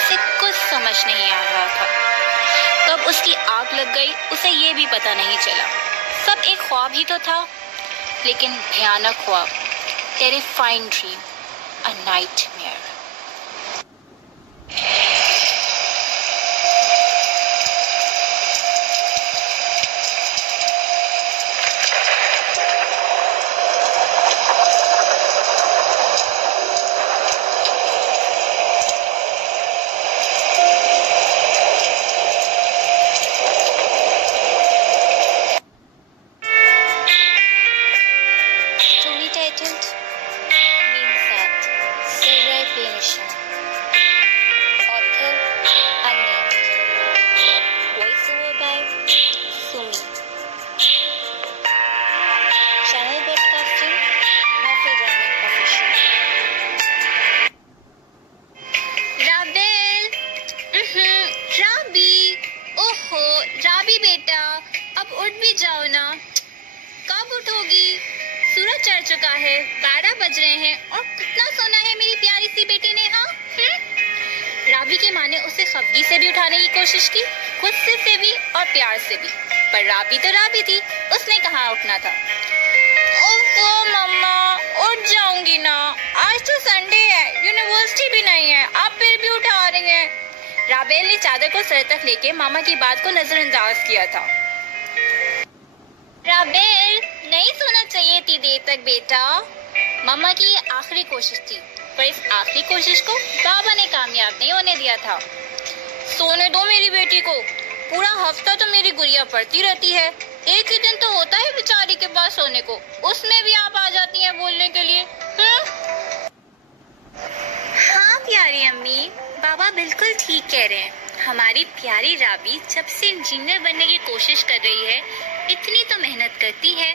उसे कुछ समझ नहीं आ रहा था। कब उसकी आग लग गई उसे ये भी पता नहीं चला। सब एक ख्वाब ही तो था, लेकिन भयानक ख्वाब, टेरिफाइंग ड्रीम, अ नाइटमेयर। जाओ ना, कब उठोगी? सूरज चढ़ चुका है, 12 बज रहे हैं और कितना सोना है मेरी प्यारी सी बेटी ने। हाँ, रावी की माँ ने उसे खफगी से भी उठाने की कोशिश की, गुस्से से भी और प्यार से भी, पर रावी तो रावी थी, उसने कहाँ उठना था। ओफो मम्मा, उठ जाऊंगी ना, आज तो संडे है, यूनिवर्सिटी भी नहीं है, आप फिर भी उठा रही हैं। राबेल ने चादर को सर तक लेके मामा की बात को नजरअंदाज किया था। राबेल, नहीं सोना चाहिए थी देर तक बेटा। मामा की आखिरी कोशिश थी, पर इस आखिरी कोशिश को बाबा ने कामयाब नहीं होने दिया था। सोने दो मेरी बेटी को, पूरा हफ्ता तो मेरी गुड़िया पढ़ती रहती है, एक ही दिन तो होता है बेचारी के पास सोने को, उसमें भी आप आ जाती हैं बोलने के लिए। हाँ प्यारी अम्मी, बाबा बिल्कुल ठीक कह रहे हैं। हमारी प्यारी राबी जब से इंजीनियर बनने की कोशिश कर रही है, इतनी तो मेहनत करती है,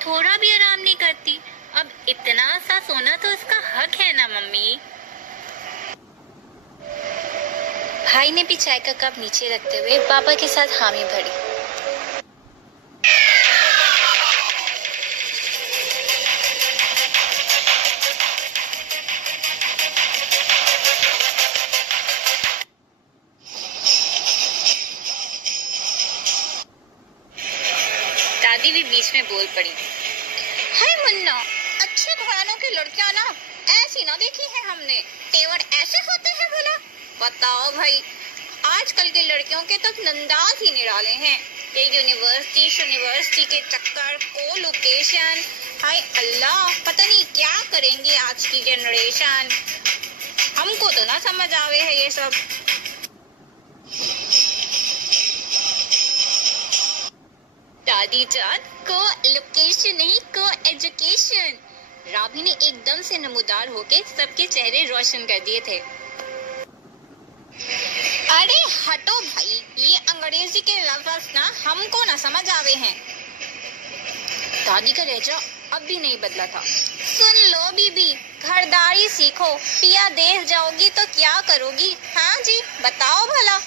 थोड़ा भी आराम नहीं करती। अब इतना सा सोना तो उसका हक है ना मम्मी। भाई ने भी चाय का कप नीचे रखते हुए बाबा के साथ हामी भरी। दादी भी बीच में बोल पड़ी। हाय मुन्ना, अच्छे घरानों की लड़कियां ना ऐसी ना देखी है हमने, तेवर ऐसे होते हैं बोला। बताओ भाई, आजकल की लड़कियों के तो अंदाज ही निराले हैं। ये यूनिवर्सिटी के चक्कर, को लोकेशन, हाय अल्लाह, पता नहीं क्या करेंगी आज की जनरेशन। हमको तो ना समझ आवे है ये सब। दादी जान, को लोकेशन नहीं, को एजुकेशन। रावी ने एकदम से नमूदार होके सबके चेहरे रोशन कर दिए थे। अरे हटो भाई, ये अंग्रेजी के लफ्ज़ ना हमको ना समझ आवे हैं। दादी का लहजा अब भी नहीं बदला था। सुन लो बीबी, घरदारी सीखो, पिया देश जाओगी तो क्या करोगी? हाँ जी बताओ भला,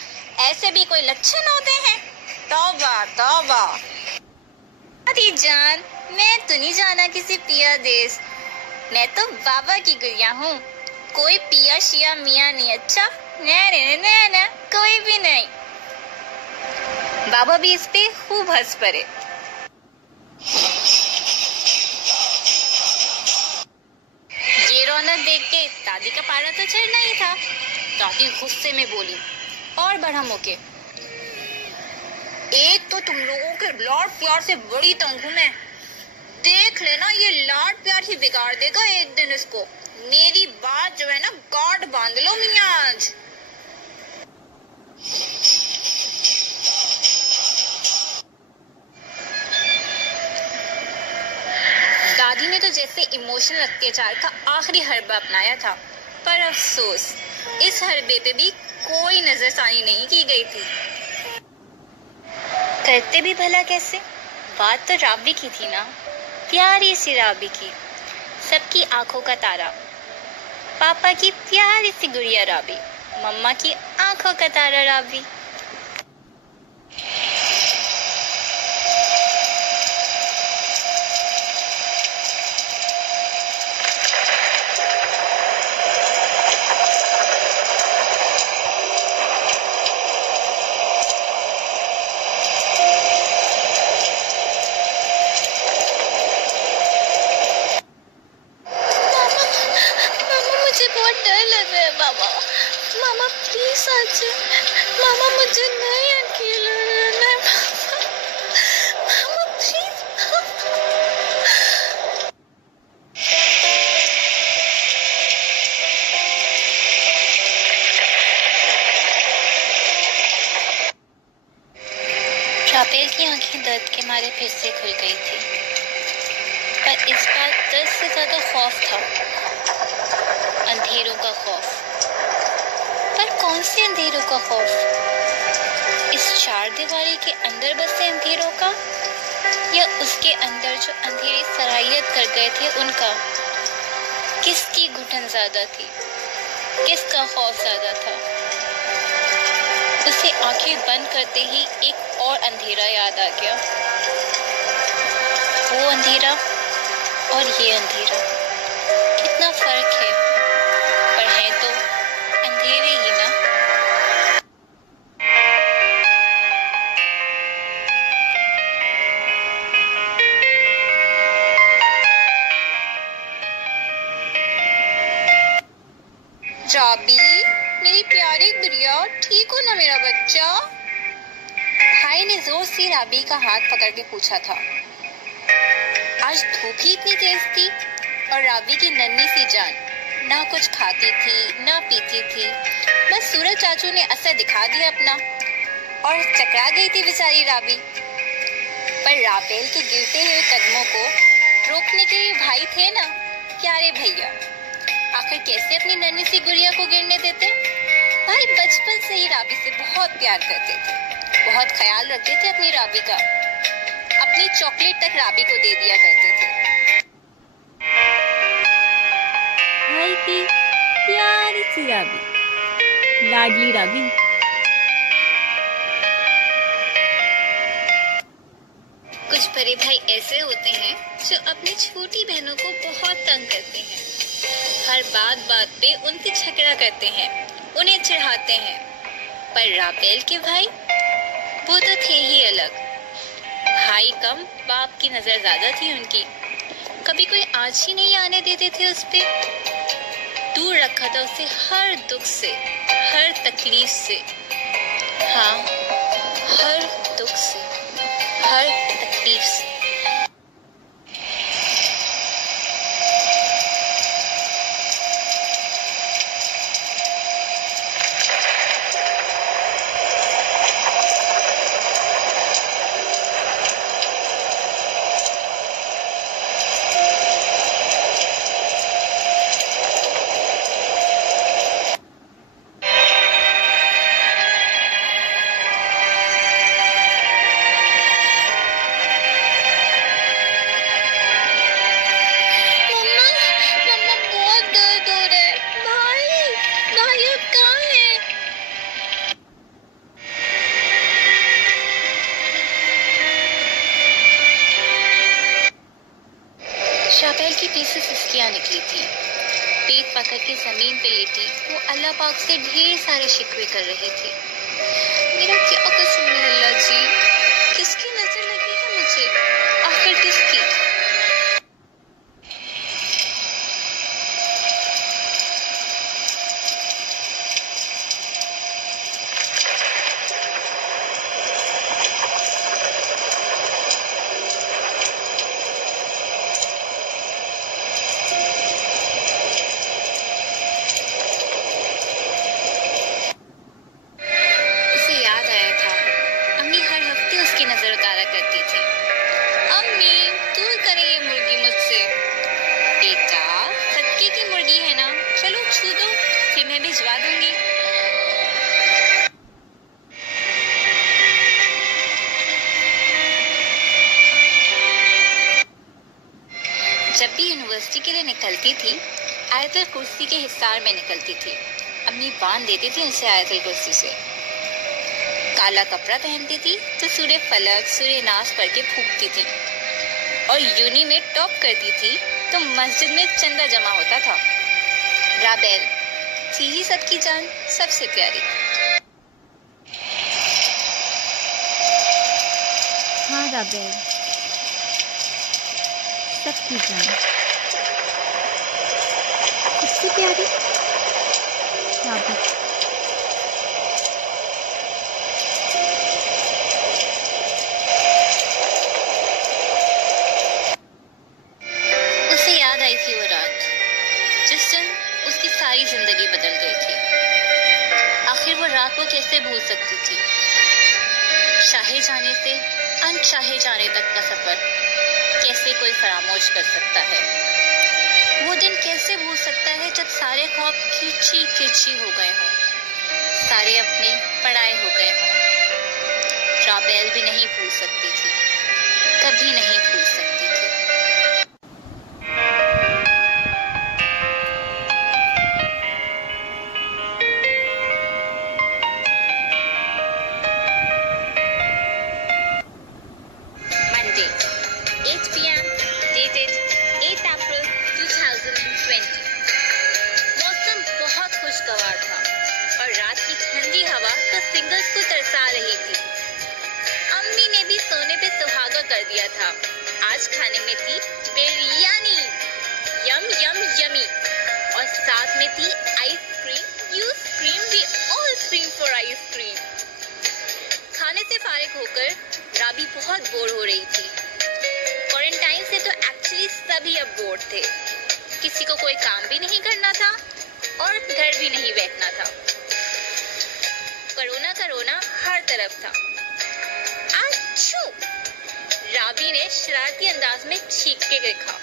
ऐसे भी कोई लक्षण होते हैं? तौबा तौबा। दादी जान, मैं तो नहीं जाना किसी पिया देश, मैं तो बाबा की गुड़िया हूँ, कोई पिया शिया मियाँ नहीं। अच्छा ना, कोई भी नहीं। बाबा भी इस पे खूब हंस पड़े। ये रौनक देख के दादी का पारा तो चढ़ना ही था। दादी गुस्से में बोली और बढ़ा मुके, एक तो तुम लोगों के लाड प्यार से बड़ी तंग हूँ मैं, देख लेना ये लाड प्यार ही बिगाड़ देगा एक दिन इसको। मेरी बात जो है ना, गार्ड बांध लो मियां आज। दादी ने तो जैसे इमोशनल अत्याचार का आखिरी हरबा अपनाया था, पर अफसोस इस हरबे पे भी कोई नजरसानी नहीं की गई थी। करते भी भला कैसे? बात तो राबी की थी ना, प्यारी सी राबी की, सबकी आंखों का तारा, पापा की प्यारी सी गुड़िया राबी, मम्मा की आंखों का तारा राबी। सच है। मामा मुझे नहीं अकेला रहना है। मामा प्लीज। राबेल की आंखें दर्द के मारे फिर से खुल गई थी, पर इस बार दर्द से ज्यादा खौफ था, अंधेरों का खौफ। पर कौन से अंधेरों का खौफ? इस चार दीवारी के अंदर बसे अंधेरों का, या उसके अंदर जो अंधेरे सरायत कर गए थे उनका? किसकी घुटन ज्यादा थी? किसका खौफ ज्यादा था? उसे आंखें बंद करते ही एक और अंधेरा याद आ गया। वो अंधेरा और ये अंधेरा, कितना फर्क है, पर है तो अंधेरे ही ना। राबी, मेरी प्यारी गुड़िया, ठीक हो ना मेरा बच्चा? भाई ने जोर से राबी का हाथ पकड़ के पूछा था। आज धूप ही इतनी तेज थी और राबी की नन्ही सी जान ना कुछ खाती थी ना पीती थी, बस सूरज चाचू ने असर दिखा दिया अपना और चकरा गई थी बेचारी राबी। पर राबेल के गिरते हुए कदमों को रोकने के लिए भाई थे ना, प्यारे भैया। आखिर कैसे अपनी नन्ही सी गुड़िया को गिरने देते? भाई बचपन से ही राबी से बहुत प्यार करते थे, बहुत ख्याल रखते थे अपनी राबी का, अपनी चॉकलेट तक राबी को दे दिया करते थे। भाई की प्यारी सी राबी, लाडली राबी। कुछ बड़े भाई ऐसे होते हैं जो अपनी छोटी बहनों को बहुत तंग करते हैं, हर बात पे उनसे झगड़ा करते हैं, उन्हें चिढ़ाते हैं। पर राबेल के भाई वो तो थे ही अलग। भाई कम, बाप की नजर ज्यादा थी उनकी। कभी कोई आँच ही नहीं आने देते थे उस पे, दूर रखा था उसे हर दुख से, हर तकलीफ से। हाँ, हर दुख से, हर तकलीफ से। शाबेल की पीछे सिसकियां निकली थी। पेट पकड़ के जमीन पे लेटी वो अल्लाह पाक से ढेर सारे शिकवे कर रही थी। मेरा क्या कसूर है अल्लाह जी? किसकी नजर लगी है मुझे? आखिर किसकी? मैं भिजवा दूंगी। जब भी यूनिवर्सिटी के लिए निकलती थी, आयतल कुर्सी के हिसार में निकलती थी। अम्मी बांध देती थी उसे आयतल कुर्सी से। काला कपड़ा पहनती थी तो सूर्य फलक सूर्य नाश पढ़ के फूंकती थी, और यूनी में टॉप करती थी तो मस्जिद में चंदा जमा होता था। राबेल थी ही सबकी जान, सबसे प्यारी। हाँ राबेल, सबकी जान, सबसे प्यारी राबेल। को कैसे भूल सकती थी? चाहे जाने से अनचाहे जाने तक का सफर कैसे कोई फरामोश कर सकता है? वो दिन कैसे भूल सकता है जब सारे ख्वाब किरची किरची हो गए हों, सारे अपने पढ़ाए हो गए हों? राबेल भी नहीं भूल सकती थी, कभी नहीं भूल सकती थी। Monday, 8 p.m. dated 8 April 2020। मौसम बहुत खुशगवार था और रात की ठंडी हवा तो सिंगल्स को तरसा रही थी। अम्मी ने भी सोने पे सुहागा कर दिया था। आज खाने में थी बिरयानी, यम यम यमी, और साथ में थी ice cream. You scream, we all scream for ice cream. खाने से फारिग होकर राबी बहुत बोर हो रही थी। क्वारंटाइन से तो एक्चुअली सभी अब बोर थे। किसी को कोई काम भी नहीं करना था और घर भी नहीं बैठना था। कोरोना कोरोना हर तरफ था। आच्छू! राबी ने शरारती अंदाज में चीख के देखा।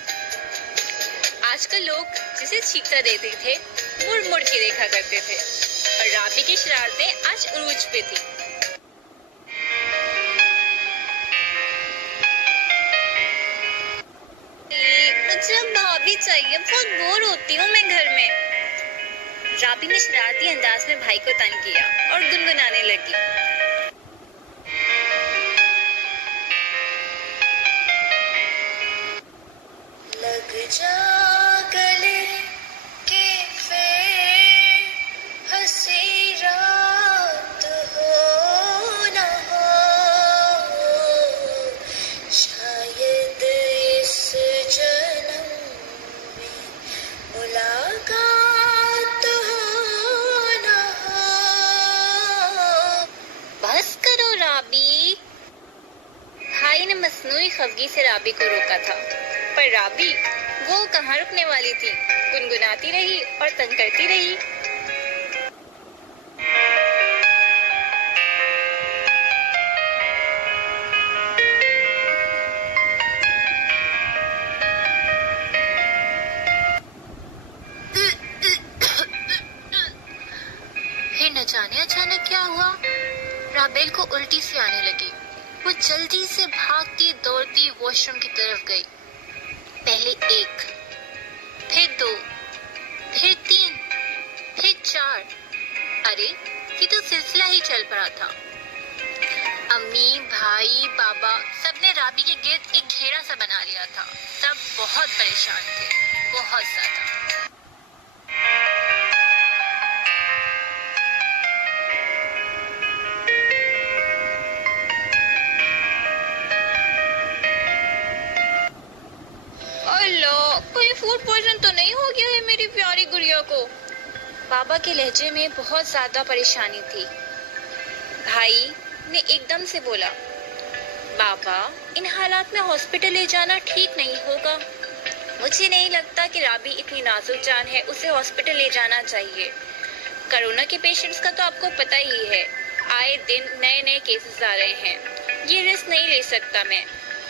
आजकल लोग जिसे चीखता देते थे मुड़ मुड़ के देखा करते थे और राबी की शरारतें आज उरूज पे थी। मुझे भाभी चाहिए, बहुत बोर होती हूँ मैं घर में। राबी ने शरारती अंदाज में भाई को तंग किया और गुनगुनाने लगी। लग जा गले के फिर हंसी रात हो न हो, शायद इस जन्म में मुलाकात हो न हो। बस करो राबी। भाई ने मसनूई खफगी से राबी को रोका था, पर राबी वो कहाँ रुकने वाली थी। गुनगुनाती रही और तंग करती रही। फिर न जाने अचानक क्या हुआ, राबेल को उल्टी सी आने लगी। वो जल्दी से भागती दौड़ती वॉशरूम की तरफ गई। पहले 1, फिर 2, फिर 3, फिर 4। अरे ये तो सिलसिला ही चल पड़ा था। अम्मी, भाई, बाबा सबने राबी के गिर्द एक घेरा सा बना लिया था। सब बहुत परेशान थे, बहुत ज्यादा। कोई फूड पॉइजन तो नहीं हो गया है मेरी प्यारी गुड़िया को? बाबा के लहजे में बहुत ज्यादा परेशानी थी। भाई ने एकदम से बोला, बाबा इन हालात में हॉस्पिटल ले जाना ठीक नहीं होगा। मुझे नहीं लगता कि राबी इतनी नाजुक जान है, उसे हॉस्पिटल ले जाना चाहिए। कोरोना के पेशेंट्स का तो आपको पता ही है, आए दिन नए नए केसेस आ रहे हैं। ये रिस्क नहीं ले सकता मैं।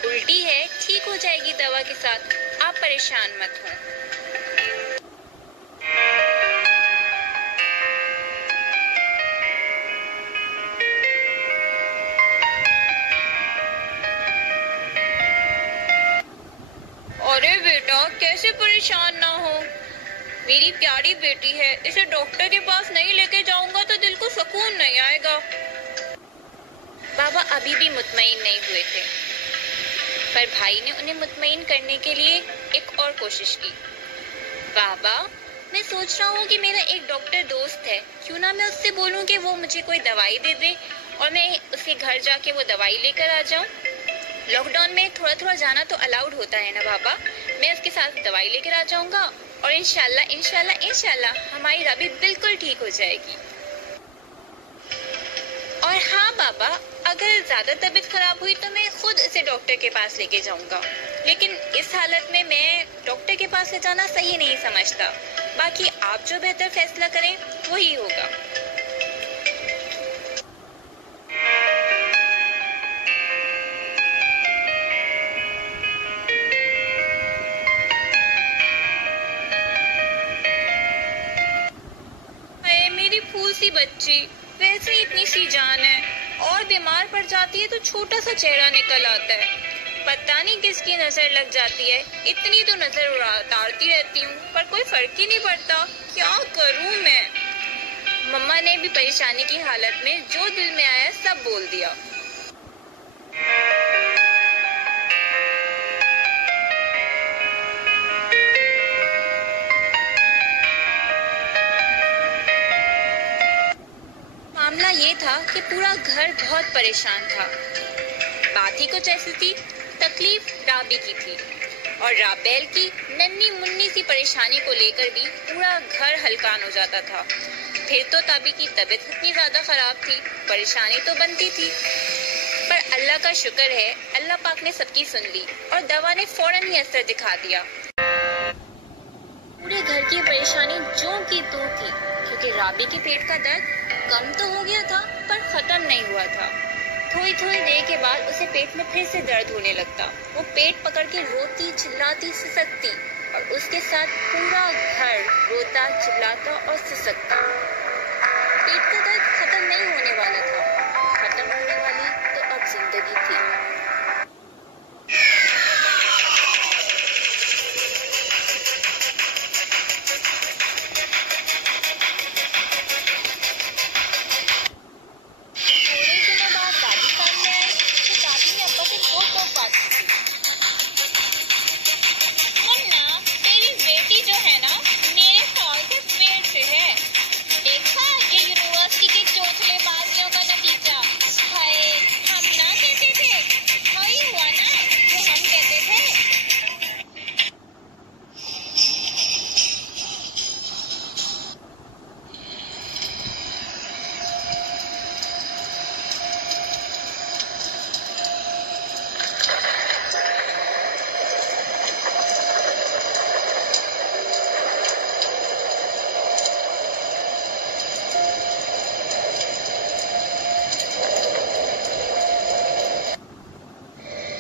उल्टी है, ठीक हो जाएगी दवा के साथ, आप परेशान मत हो। अरे बेटा कैसे परेशान ना हो, मेरी प्यारी बेटी है, इसे डॉक्टर के पास नहीं लेके जाऊंगा तो दिल को सुकून नहीं आएगा। बाबा अभी भी मुतमईन नहीं हुए थे, पर भाई ने उन्हें मुतमईन करने के लिए एक और कोशिश की। बाबा मैं सोच रहा हूँ कि मेरा एक डॉक्टर दोस्त है, क्यों ना मैं उससे बोलूँ कि वो मुझे कोई दवाई दे दे और मैं उसके घर जाके वो दवाई लेकर आ जाऊँ। लॉकडाउन में थोड़ा थोड़ा जाना तो अलाउड होता है ना बाबा। मैं उसके साथ दवाई लेकर आ जाऊंगा और इंशाल्लाह इंशाल्लाह इंशाल्लाह हमारी राबी बिल्कुल ठीक हो जाएगी। और हाँ बाबा, अगर ज्यादा तबीयत खराब हुई तो मैं खुद इसे डॉक्टर के पास लेके जाऊंगा, लेकिन इस हालत में मैं डॉक्टर के पास ले जाना सही नहीं समझता। बाकी आप जो बेहतर फैसला करें वही होगा। जी, वैसे ही इतनी सी जान है, और बीमार पड़ जाती है तो छोटा सा चेहरा निकल आता है। पता नहीं किसकी नजर लग जाती है, इतनी तो नजर उतारती रहती हूँ पर कोई फर्क ही नहीं पड़ता। क्या करूँ मैं? मम्मा ने भी परेशानी की हालत में जो दिल में आया सब बोल दिया। मामला ये था कि पूरा घर बहुत परेशान था। बात ही कुछ ऐसी थी, तकलीफ राबी की थी और राबेल की नन्ही मुन्नी सी परेशानी को लेकर भी पूरा घर हलकान हो जाता था। फिर तो ताबी की तबीयत इतनी ज्यादा खराब थी, परेशानी तो बनती थी, पर अल्लाह का शुक्र है अल्लाह पाक ने सबकी सुन ली और दवा ने फौरन ही असर दिखा दिया। पूरे घर की परेशानी जो की तो थी, क्योंकि राबी के पेट का दर्द कम तो हो गया था पर खत्म नहीं हुआ था। थोड़ी थोड़ी देर के बाद उसे पेट में फिर से दर्द होने लगता। वो पेट पकड़ के रोती, चिल्लाती, सिसकती और उसके साथ पूरा घर रोता, चिल्लाता और सिसकता। पेट का दर्द खत्म नहीं होने वाला था, खत्म होने वाली तो अब जिंदगी थी।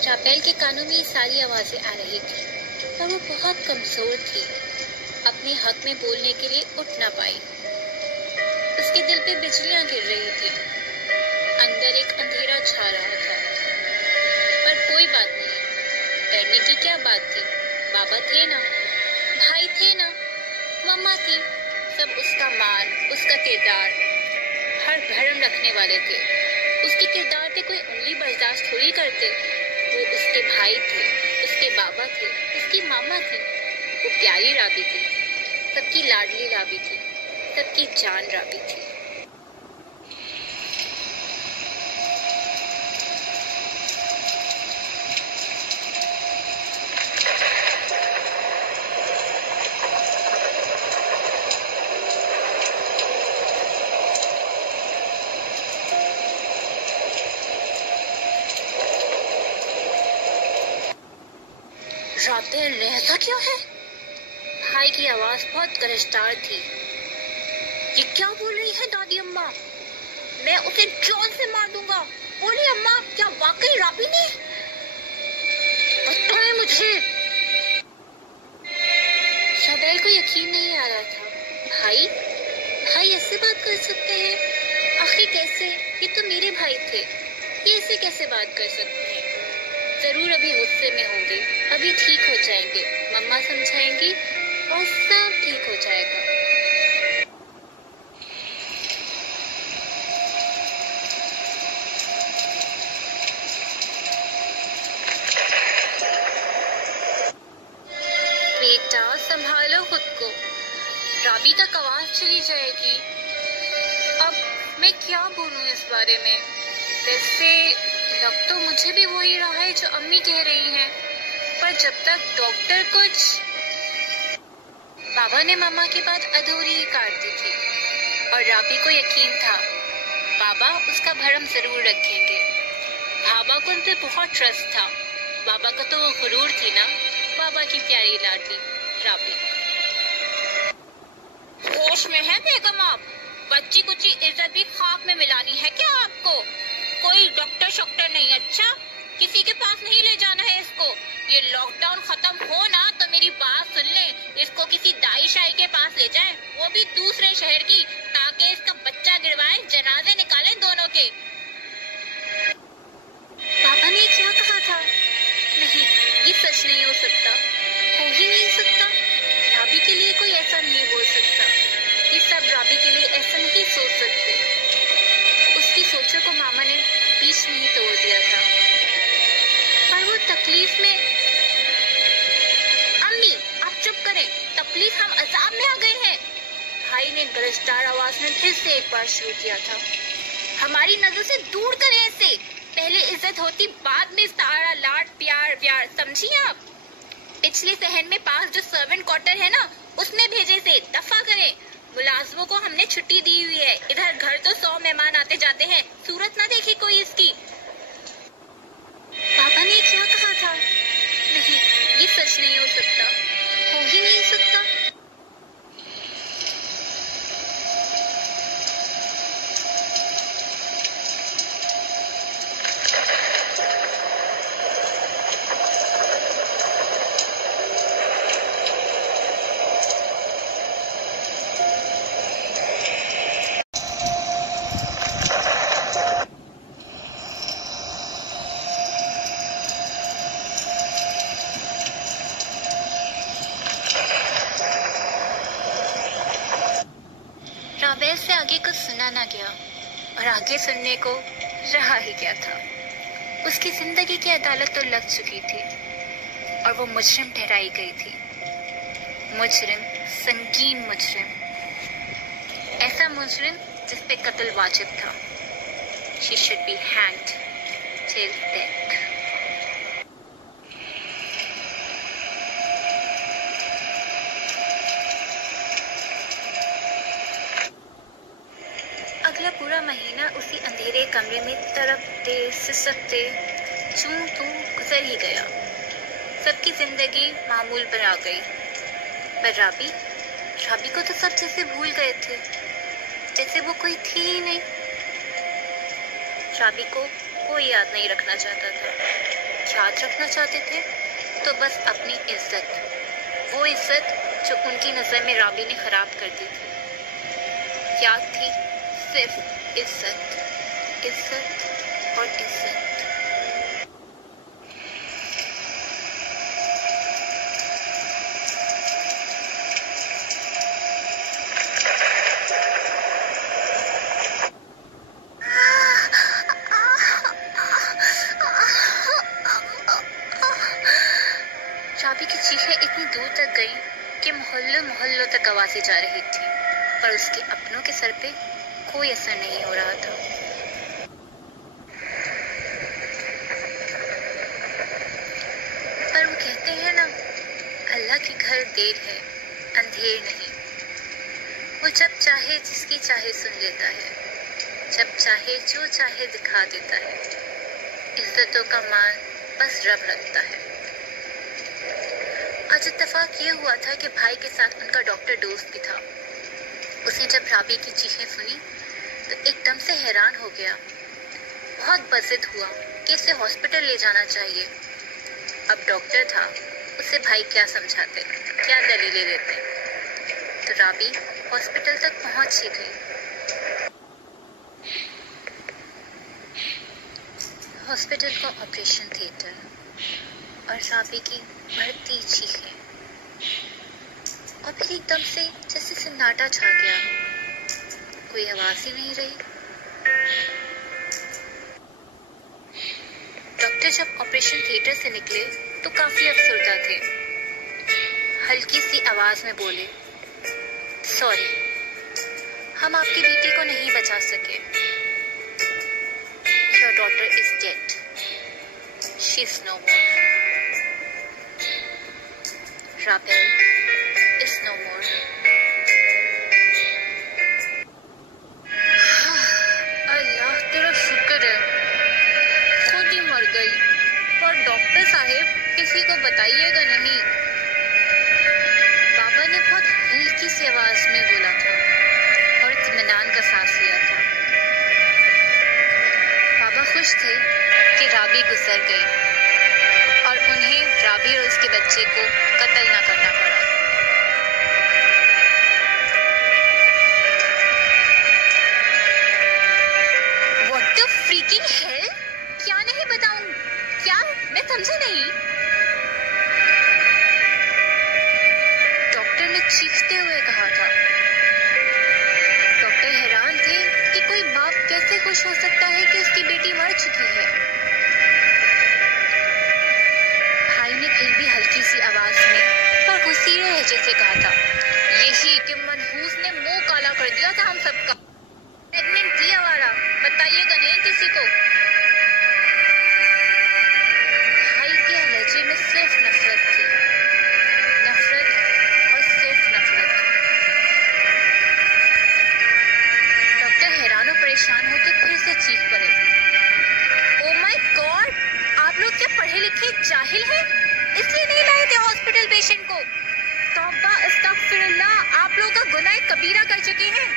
राबेल के कानों में ये सारी आवाजें आ रही थी पर वो बहुत कमजोर थी, अपने हक में बोलने के लिए उठ ना पाई। उसके दिल पे बिजलियां गिर रही थी, अंदर एक अंधेरा छा रहा था। पर कोई बात नहीं, डरने की क्या बात थी। बाबा थे ना, भाई थे ना, मम्मा थी, सब उसका मान, उसका किरदार हर भरम रखने वाले थे। उसके किरदार पे कोई उंगली बर्दाश्त थोड़ी करते। वो उसके भाई थे, उसके बाबा थे, उसकी मामा थी। वो प्यारी राबी थी, सबकी लाडली राबी थी, सबकी जान राबी थी। राबेल रहता क्या है? भाई की आवाज बहुत गरजदार थी। ये क्या बोल रही है दादी अम्मा? मैं उसे जान से मार दूंगा। बोली अम्मा, क्या वाकई राबी ने? बताएं मुझे। राबेल को यकीन नहीं आ रहा था। भाई ऐसे बात कर सकते हैं? आखिर कैसे? ये तो मेरे भाई थे, ये ऐसे कैसे बात कर सकते हैं? जरूर अभी गुस्से में होंगे, अभी ठीक हो जाएंगे, मम्मा समझाएंगी और सब ठीक हो जाएगा। बेटा संभालो खुद को, राबी तक आवाज चली जाएगी। अब मैं क्या बोलूं इस बारे में? वैसे लग तो मुझे भी वही रहा है जो अम्मी कह रही हैं, पर जब तक डॉक्टर कुछ। बाबा ने मामा की बात अधूरी ही काट दी थी और राबी को यकीन था बाबा उसका भरम जरूर रखेंगे। बाबा को उन पे बहुत ट्रस्ट था। बाबा का तो वो गुरूर थी ना, बाबा की प्यारी लाडली राबी। होश में है बेगम आप? बच्ची कुची इज्जत भी खाक में मिलानी है क्या आपको? कोई डॉक्टर शॉक्टर नहीं? अच्छा, किसी के पास नहीं ले जाना है इसको। ये लॉकडाउन खत्म हो ना तो मेरी बात सुन ले, इसको किसी दाई शाही के पास ले जाएं, वो भी दूसरे शहर की, ताकि इसका बच्चा गिरवाएं, जनाजे निकालें दोनों के। पापा ने क्या कहा था? नहीं, ये सच नहीं हो सकता, हो ही नहीं सकता। राबी के लिए कोई ऐसा नहीं बोल सकता। ये सब राबी के लिए ऐसा नहीं सोच सकते। उसकी सोचों को मामा ने बीच में ही तोड़ दिया था। पर वो तकलीफ में, अम्मी आप चुप करें, तकलीफ हम अजाब में आ गए हैं। भाई ने गरजदार आवाज में फिर से एक बार शुरू किया था। हमारी नजर से दूर करें इसे। पहले इज्जत होती, बाद में सारा लाड प्यार प्यार, समझी आप? पिछले सहन में पास जो सर्वेंट क्वार्टर है ना, उसमें भेजे से दफा करें। मुलाजमों को हमने छुट्टी दी हुई है। इधर घर तो 100 मेहमान आते जाते हैं, सूरत ना देखे कोई इसकी। पापा ने क्या कहा था? नहीं, ये सच नहीं हो सकता, हो ही नहीं सकता। राबेल से आगे कुछ सुना ना गया और आगे सुनने को रहा ही क्या था। उसकी जिंदगी की अदालत तो लग चुकी थी और वो मुजरिम ठहराई गई थी। मुजरिम, संगीन मुजरिम, ऐसा मुजरिम जिस पे कत्ल वाजिब था। She should be hanged till death. अगला पूरा महीना उसी अंधेरे कमरे में तड़पते सिसकते चूं तू गुजर ही गया। सबकी जिंदगी मामूल पर आ गई, पर राबी को तो सब जैसे भूल गए थे, जैसे वो कोई थी ही नहीं। राबी को कोई याद नहीं रखना चाहता था। याद रखना चाहते थे तो बस अपनी इज्जत, वो इज्जत जो उनकी नजर में राबी ने खराब कर दी थी। याद थी सिर्फ इज्जत, इज्जत और इज्जत। राबी की चीखें इतनी दूर तक गईं कि मोहल्लों तक आवाजें जा रही थी, पर उसके अपनों के सर पे कोई असर नहीं हो रहा था। पर वो कहते हैं ना, अल्लाह के घर देर है, अंधेर नहीं। वो जब चाहे जिसकी चाहे सुन लेता है, जब चाहे जो चाहे दिखा देता है। इज्जतों का मान बस रब रखता है। आज इत्तेफाक ये हुआ था कि भाई के साथ उनका डॉक्टर दोस्त भी था। उसने जब राबी की चीखें सुनी तो एकदम से हैरान हो गया। बहुत बज़िद हुआ कि इसे हॉस्पिटल ले जाना चाहिए। अब डॉक्टर था, उसे भाई क्या समझाते, क्या दलीलें देते। तो राबी हॉस्पिटल तक पहुंच ही गई। हॉस्पिटल का ऑपरेशन थिएटर और राबी की बढ़ती चीखें, और फिर एकदम से जैसे सन्नाटा छा गया, कोई आवाज ही नहीं रही। डॉक्टर जब ऑपरेशन थिएटर से निकले तो काफी अफसरदा थे। हल्की सी आवाज में बोले, सॉरी, हम आपकी बेटी को नहीं बचा सके। Your daughter is dead, she is no more. Rabel is no more. Allah तेरा शुक्र है, खुद ही मर गई, पर डॉक्टर साहब किसी को बताइएगा नहीं। बाबा ने बहुत हल्की सी आवाज में बोला था और इत्मीनान का सांस लिया था। बाबा खुश थे कि राबी गुजर गई और उन्हें राबी और उसके बच्चे को कत्ल ना करना पड़ा। फ्रीकिंग हेल, क्या नहीं बताऊं? क्या? मैं समझा नहीं। डॉक्टर ने चीखते हुए कहा था। डॉक्टर हैरान थे कि कोई बाप कैसे खुश हो सकता है कि उसकी बेटी मर चुकी है। भाई ने फिर भी हल्की सी आवाज में पर गुस्सीले लहजे से कहा था, यही कि मनहूस ने मुंह काला कर दिया था हम सबका। प्रेग्नेंट थी आवारा, बताइएगा नहीं किसी को। भाई के लहजे में सिर्फ नफरत थी, नफरत और सिर्फ नफरत। डॉक्टर हैरान और परेशान होकर फिर से चीख पड़े, ओ माय गॉड, आप लोग क्या पढ़े लिखे जाहिल हैं? इसलिए नहीं लाए थे हॉस्पिटल पेशेंट को? तौबा अस्तगफिरुल्लाह, आप लोग का गुनाह कबीरा कर चुके हैं।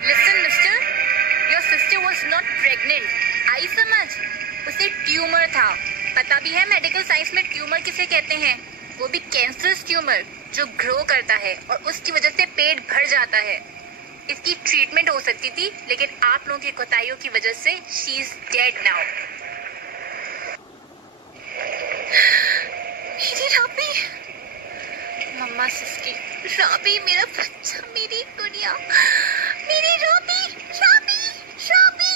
Listen mister, your sister was not pregnant. आई समझ? उसे ट्यूमर था। पता भी है मेडिकल साइंस में ट्यूमर किसे कहते हैं? वो भी कैंसरस ट्यूमर जो ग्रो करता है और उसकी वजह से पेट भर जाता है। इसकी ट्रीटमेंट हो सकती थी, लेकिन आप लोगों की कोताहियों की वजह से शी इज डेड नाउ। मेरी राबी, मम्मा सिस्की, राबी मेरा बच्चा, मेरी गुड़िया, मेरी राबी, राबी, राबी।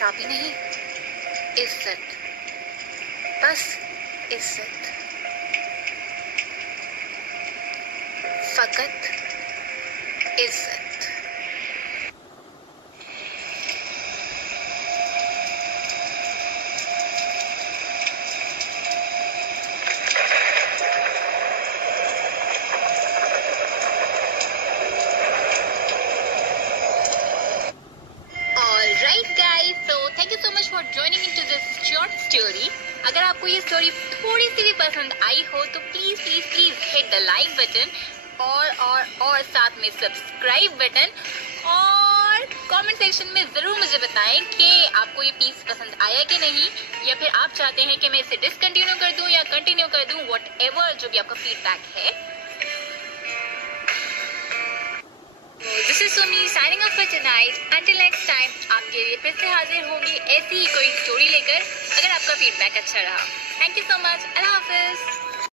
राबी नहीं, इज्जत, बस इज्जत, फकत इज्जत। स्टोरी। अगर आपको ये स्टोरी थोड़ी सी भी पसंद आई हो तो please please please hit the like button और साथ में सब्सक्राइब बटन, और कमेंट सेक्शन में जरूर मुझे बताएं कि आपको ये पीस पसंद आया कि नहीं, या फिर आप चाहते हैं कि मैं इसे डिसकंटिन्यू कर दूं या कंटिन्यू कर दूं, व्हाटएवर जो भी आपका फीडबैक है। This is Sumi signing off for tonight. Until next time आपके लिए फिर से हाजिर होंगी ऐसी ही कोई स्टोरी लेकर, अगर आपका फीडबैक अच्छा रहा। Thank you so much. Allah Hafiz.